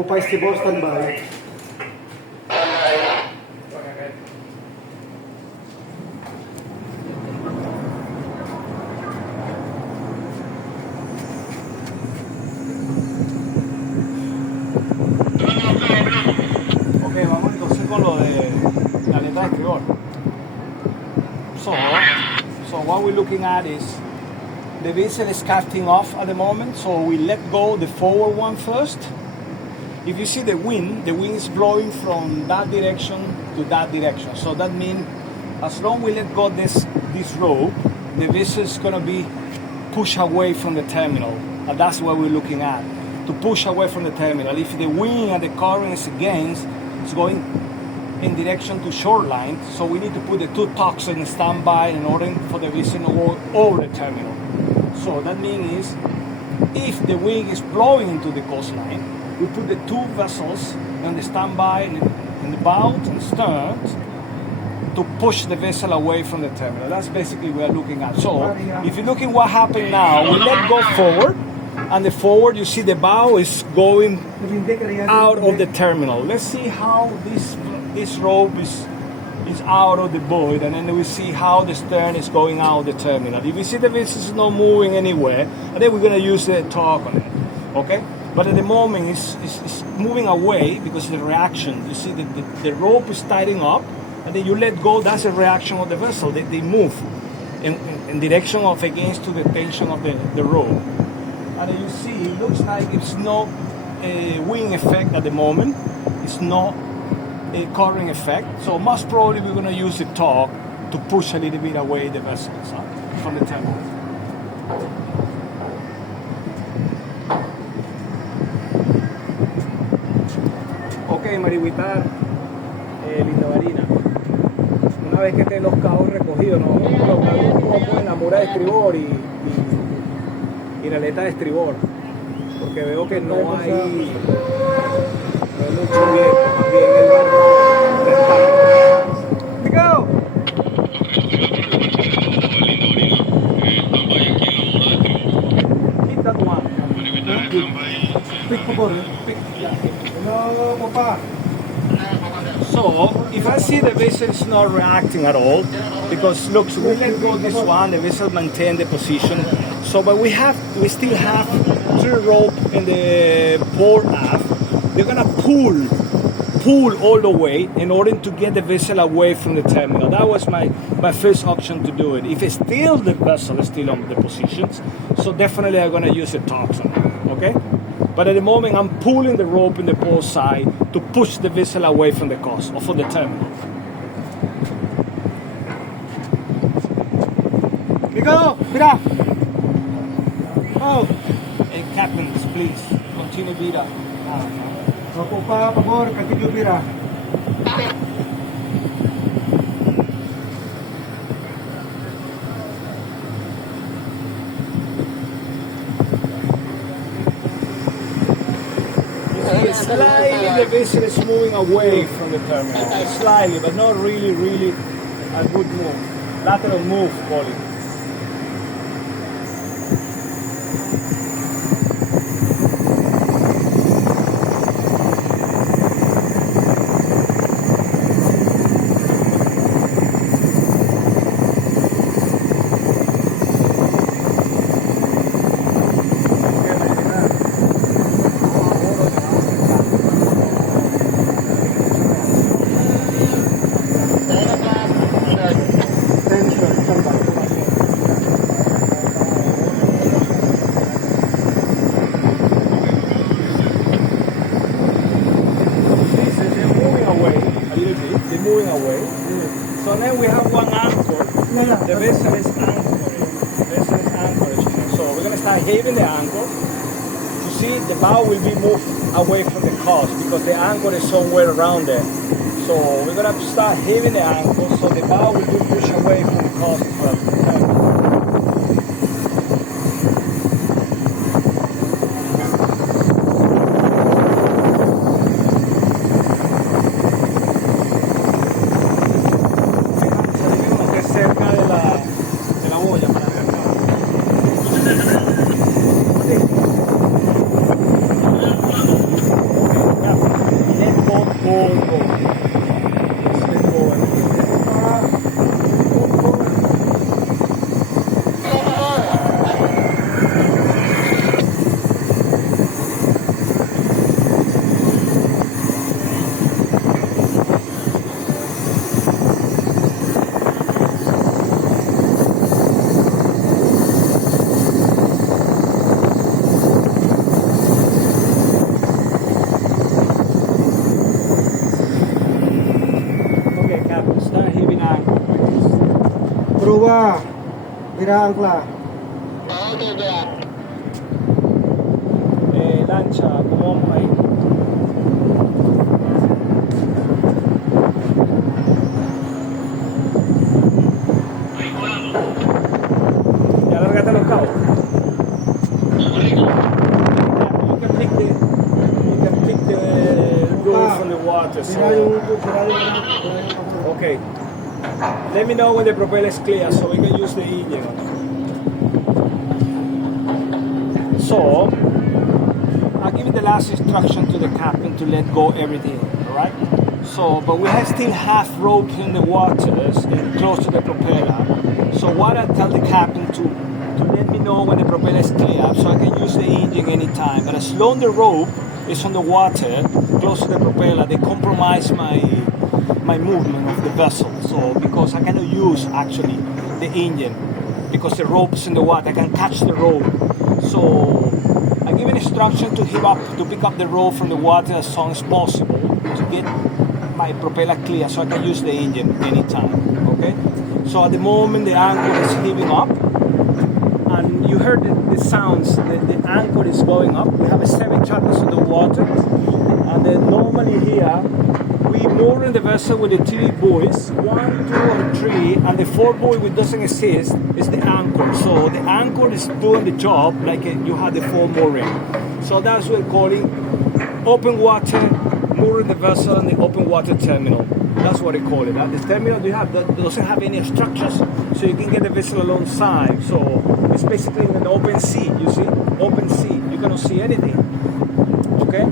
Occupy stable standby. Ok, vamos entonces con lo de la aleta de estribor. So what we're looking at is the vessel is casting off at the moment, so we let go the forward one first. If you see the wind is blowing from that direction to that direction. So that means as long as we let go this rope, the vessel is going to be pushed away from the terminal. And that's what we're looking at, to push away from the terminal. If the wind and the current is against, it's going in direction to shoreline, so we need to put the two tugs in standby in order for the vessel to go over the terminal. So that means if the wind is blowing into the coastline, we put the two vessels on the standby in the bow and stern to push the vessel away from the terminal. That's basically what we're looking at. So if you look at what happened now, we let go forward, and the forward, you see the bow is going out of the terminal. Let's see how this rope is out of the buoy, and then we see how the stern is going out of the terminal. If you see the vessel is not moving anywhere, and then we're going to use the torque on it, okay? But at the moment it's moving away because of the reaction. You see the rope is tightening up, and then you let go, that's a reaction of the vessel. They move in direction of against to the tension of the rope. And you see, it looks like it's no wind effect at the moment. It's not a current effect. So most probably we're going to use the torque to push a little bit away the vessels from the terminal. Ok, Marihuitar, Linda Marina. Una vez que estén los cabos recogidos, nos vamos a colocar un poco en la mura de estribor y la aleta de estribor, porque veo que no hay mucho viento, más bien el barco está. ¡Picado! Hit that one. Pick por favor. Pick. No, papá. So, if I see the vessel is not reacting at all, because look, so we let go this one, the vessel maintain the position. So, but we still have three rope in the port aft. They're gonna pull all the way in order to get the vessel away from the terminal. That was my first option to do it. If it's still the vessel is still on the positions, so definitely I'm gonna use the tops on it, okay? But at the moment I'm pulling the rope in the port side to push the vessel away from the coast or from the terminal. Pico, mira. Oh. Hey, captains, please continue vida. No, papá, por favor, continue, mira. Slightly the vessel is moving away from the terminal. Slightly, but not really a good move. Lateral move, call it. So then we have one anchor. The vessel is anchored. So we're going to start having the anchor. You see, the bow will be moved away from the coast because the anchor is somewhere around there. So we're going to start having the anchor so the bow will be pushed away from the coast for the terminal. Start heaving anchor. Proba. Vira ancla. Lancha, ¿cómo vamos ahí? ¿Ya largaste los cabos? You can pick the rope from the water. So. Okay. Let me know when the propeller is clear so we can use the engine. So, I'll give you the last instruction to the captain to let go everything, alright? So, but we still have rope in the waters and close to the propeller. So what I tell the captain to let me know when the propeller is clear so I can use the engine anytime. But as long as the rope is on the water, close to the propeller, they compromise my movement of the vessel. So because I cannot use actually the engine because the rope is in the water, I can catch the rope. So I give an instruction to pick up the rope from the water as soon as possible to get my propeller clear so I can use the engine anytime. Okay? So at the moment the anchor is heaving up and you heard the sounds, the anchor is going up. We have 7 channels in the water and then normally here we moor in the vessel with the 3 buoys, 1, 2, and 3, and the 4th buoy which doesn't exist is the anchor. So the anchor is doing the job like you had the 4 mooring. So that's what we're calling open water, moor in the vessel, and the open water terminal. That's what they call it. The terminal doesn't have any structures, so you can get the vessel alongside. So it's basically in an open sea, you see? Open sea. You cannot see anything. Okay?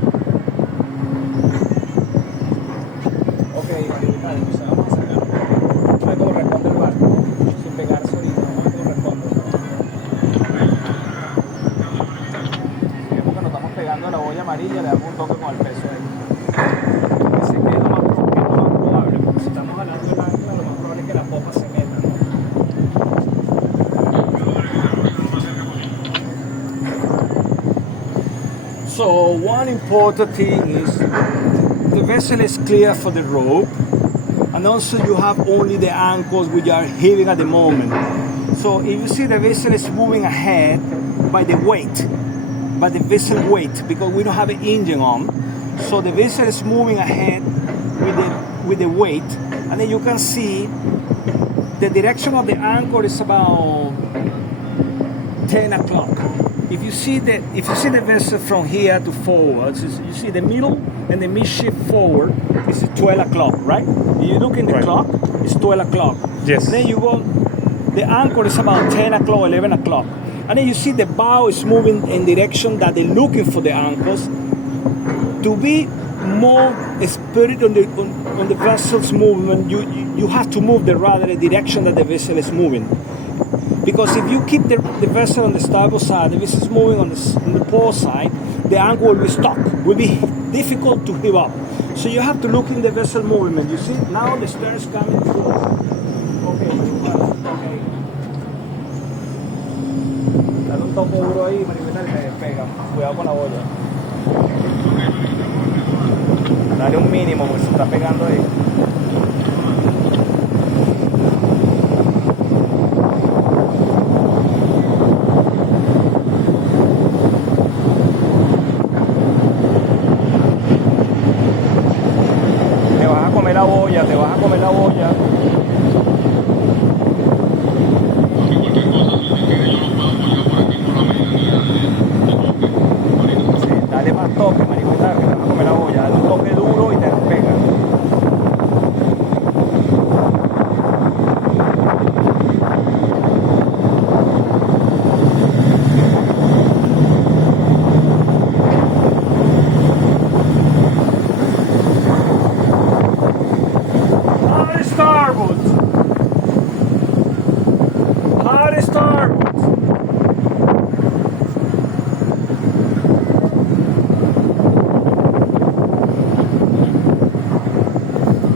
Amarilla, le damos un toque con el peso ahí. Ese que es lo más probable, porque si estamos hablando del ancla, lo más probable es que la popa se meta, ¿no? So one important thing is the vessel is clear for the rope, and also you have only the anchors which are heaving at the moment. So if you see the vessel is moving ahead by the weight, by the vessel weight, because we don't have an engine on, so the vessel is moving ahead with the weight, and then you can see the direction of the anchor is about 10 o'clock. If you see the vessel from here to forward, you see the middle and the midship forward is 12 o'clock, right? You look in the clock, it's 12 o'clock. Yes. Then you go, the anchor is about 10 o'clock, 11 o'clock. And then you see the bow is moving in direction that they're looking for the anchors. To be more spirit on the vessel's movement, you have to move the rudder in the direction that the vessel is moving. Because if you keep the vessel on the starboard side, the vessel is moving on the port side, the anchor will be stuck. Will be difficult to heave up. So you have to look in the vessel movement. You see now the stern is coming towards. Okay. Dale un toque duro ahí, Maniobra, y se despega. Cuidado con la boya. Dale un mínimo, porque se está pegando ahí. Te vas a comer la boya. Dale más toque, Maniobra, que te vas a comer la boya. Dale un toque duro y te despega. Hard starboard.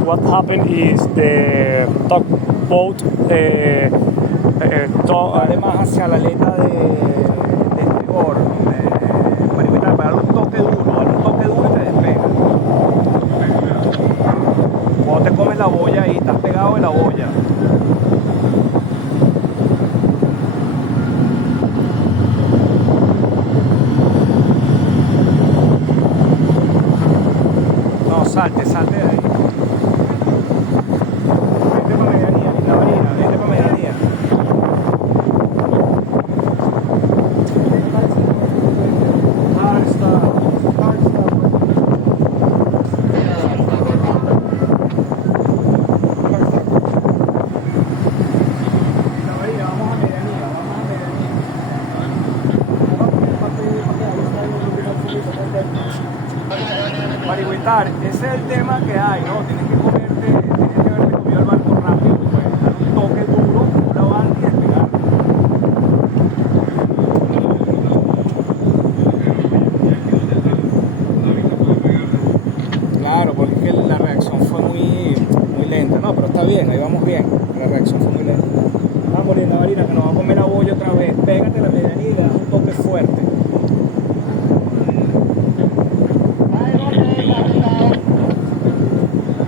What happened is the tugboat Dale más hacia la aleta de estribor. Maniobra, para darle un toque duro y te despega. Cuando te comes la boya y estás pegado boya. No, salte de ahí. Vete para medianía, linda marina, vete para medianía. Hard stop. Linda marina, vamos a medianía. Para evitar, ese es el tema que hay, ¿no? Tienes que haberte comido el barco rápido, pues, dar un toque duro, una banda y despegar. Claro, porque es que la reacción fue muy lenta, no, pero está bien, ahí vamos bien, la reacción fue muy lenta. Vamos, linda marina, que nos va a comer la boya otra vez, pégate la medianía y le das un toque fuerte.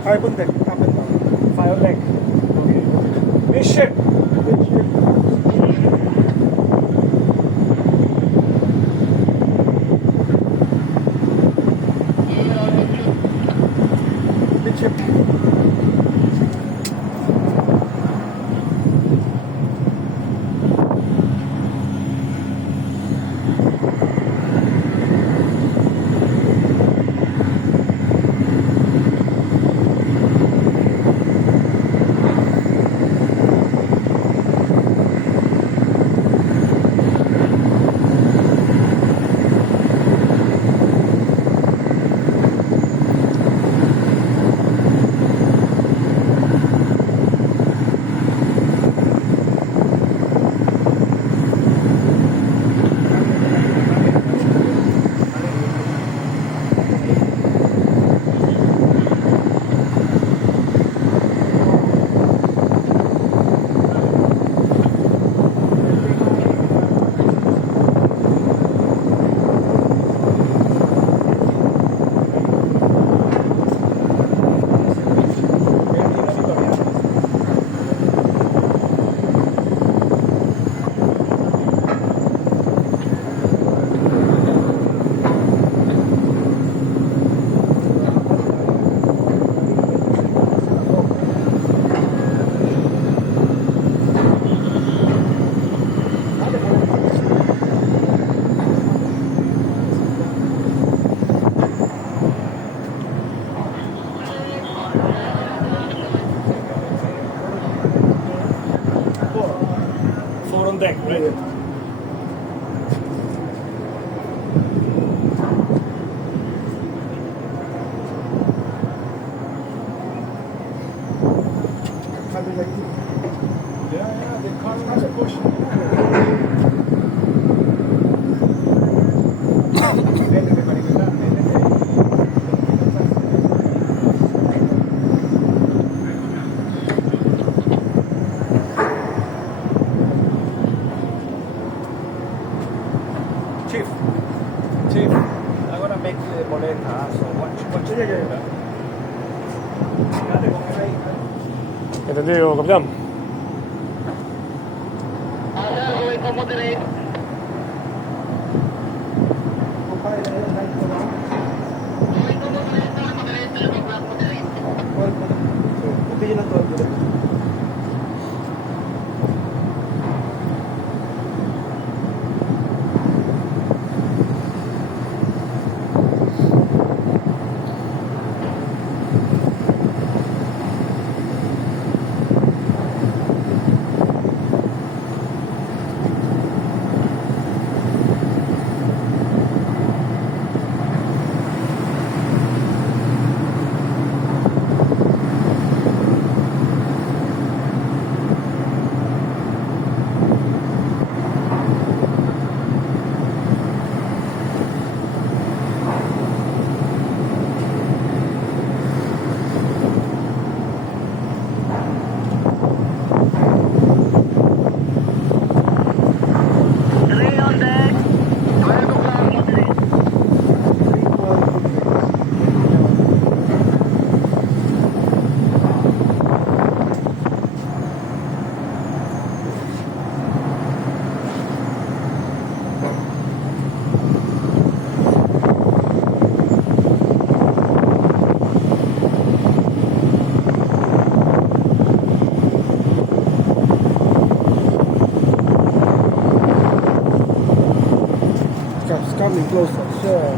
Fire on deck, up and down. Fire deck. Midship. Midship. On deck, right? Yeah, the car has a push. Chief, I'm gonna make the boleta, so what should I get? Dale, con ahí. Entendido, capitán. closer. Sure.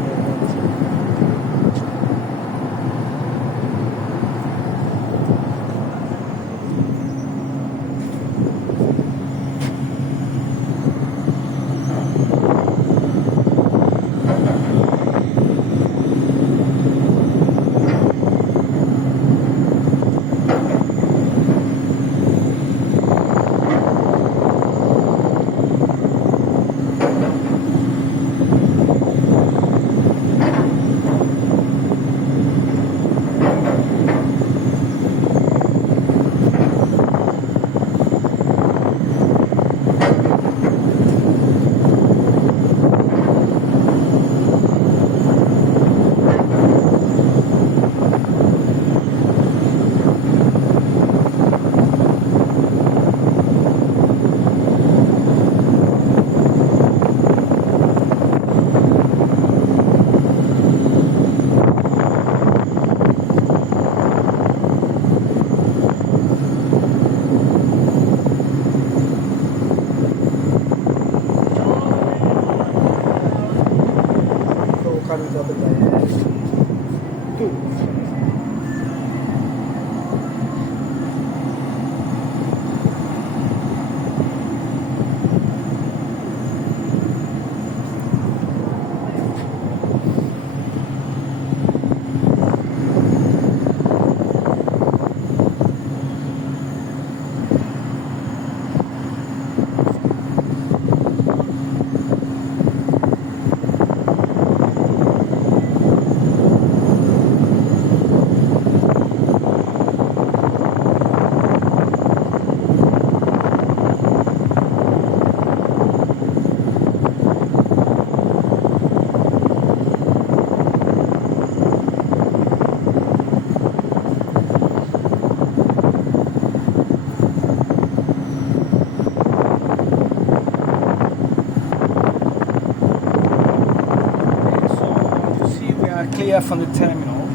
Clear from the terminal,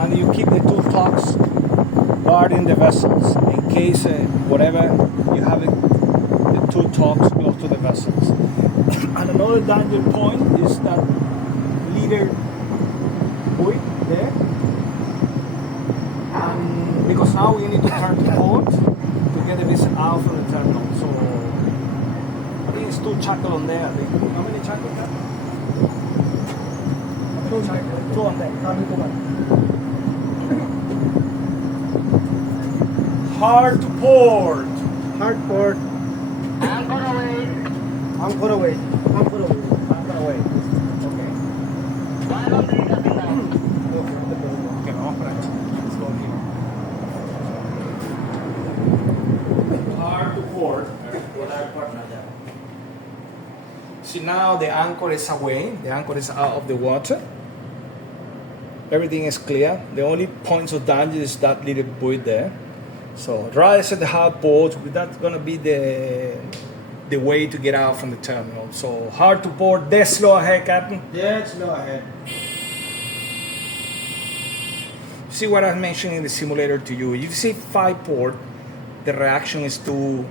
and you keep the two clocks guarding the vessels in case whatever you have the two clocks close to the vessels. And another danger point is that leader buoy there, and because now we need to turn to port to get the vessel out from the terminal. So I think it's two shackles on there. I think. How many shackles there? Two on deck. Hard to port. Hard port. Anchor away. Anchor away. Anchor away. Anchor away. Okay. 100 up and down. Okay, no, right. Let's go here. Hard to port. See, now the anchor is away. The anchor is out of the water. Everything is clear. The only points of danger is that little buoy there. So rise at the hard port. That's gonna be the way to get out from the terminal. So hard to port. Dead slow ahead, Captain. Yeah, slow ahead. See what I mentioned in the simulator to you. If you see 5 port, the reaction is too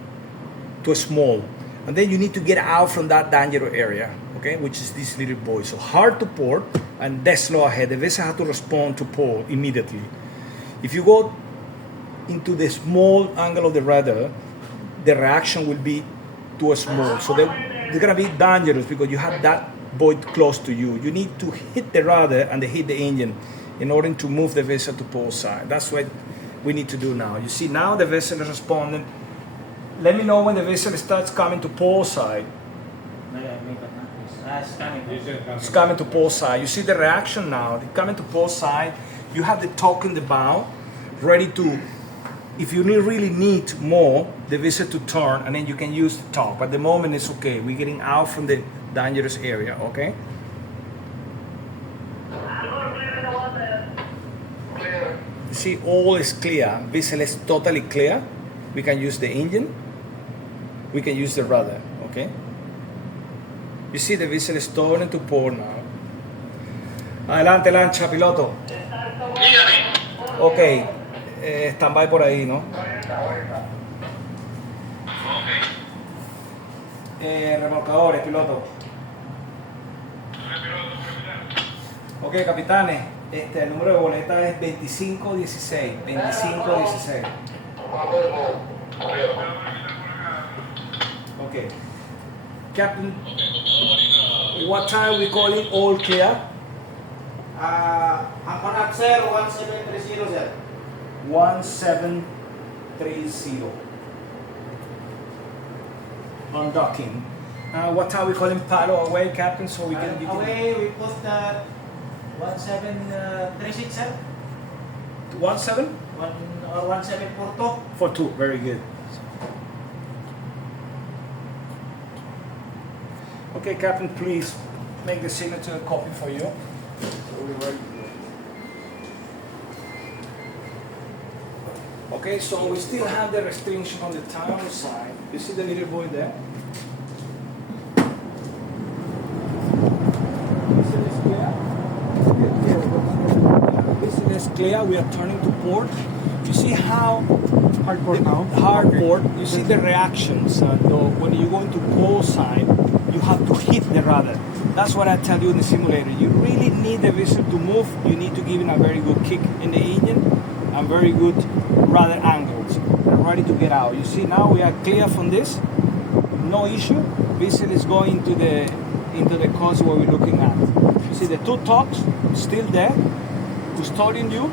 small, and then you need to get out from that danger area. Okay, which is this little buoy. So hard to port and dead slow ahead. The vessel has to respond to port immediately. If you go into the small angle of the rudder, the reaction will be too small. So they're gonna be dangerous because you have that buoy close to you. You need to hit the rudder and hit the engine in order to move the vessel to port side. That's what we need to do now. You see now the vessel is responding. Let me know when the vessel starts coming to port side. It's coming to port side. You see the reaction now. It's coming to port side. You have the torque in the bow, ready to, if you really need more, the vessel to turn, and then you can use the torque. But at the moment it's okay. We're getting out from the dangerous area, okay? You see all is clear. Vessel is totally clear. We can use the engine. We can use the rudder, okay? You see the vessel is turning to port now. Adelante, lancha, piloto. Ok, stand-by por ahí, ¿no? Remolcadores, piloto. Ok, capitanes, el número de boleta es 2516. 2516. Okay. Captain, what time we calling all clear? Ang connect sir, 1730 sir. 1730. On docking. What time we calling paddle away, Captain, so we can... Away, we put 1736 sir. 17? 17 Puerto. For 2, very good. Okay, Captain, please make the signature copy for you. Okay, so we still have the restriction on the tower side. You see the little boy there? This is clear. This is clear. We are turning to port. You see how Hard port now. hard port. You see the reactions. When you go into port side, you have to hit the rudder. That's what I tell you in the simulator. You really need the vessel to move. You need to give it a very good kick in the engine and very good rudder angles. They're ready to get out. You see now we are clear from this. No issue. Vessel is going into the coast where we're looking at. You see the two tops still there, custodian you.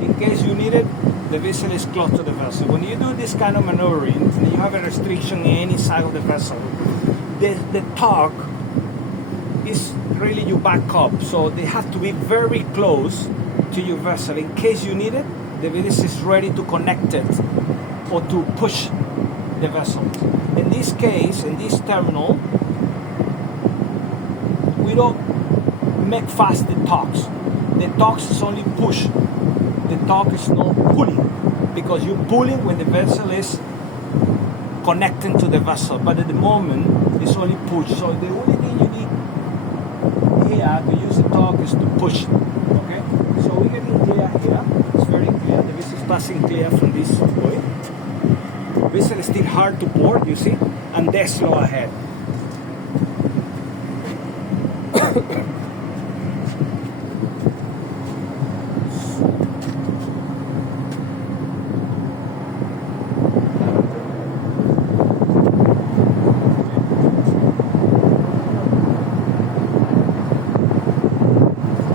In case you need it, the vessel is close to the vessel. When you do this kind of maneuvering, you have a restriction in any side of the vessel. The torque is really your backup, so they have to be very close to your vessel. In case you need it, the vessel is ready to connect it or to push the vessel. In this case, in this terminal, we don't make fast the torques. The torques is only push. The torque is not pulling, because you're pulling when the vessel is connecting to the vessel, but at the moment it's only push. So the only thing you need here to use the torque is to push. Okay? So we're getting clear here. It's very clear. The vessel is passing clear from this way. Vessel is still hard to port, you see, and they're slow ahead.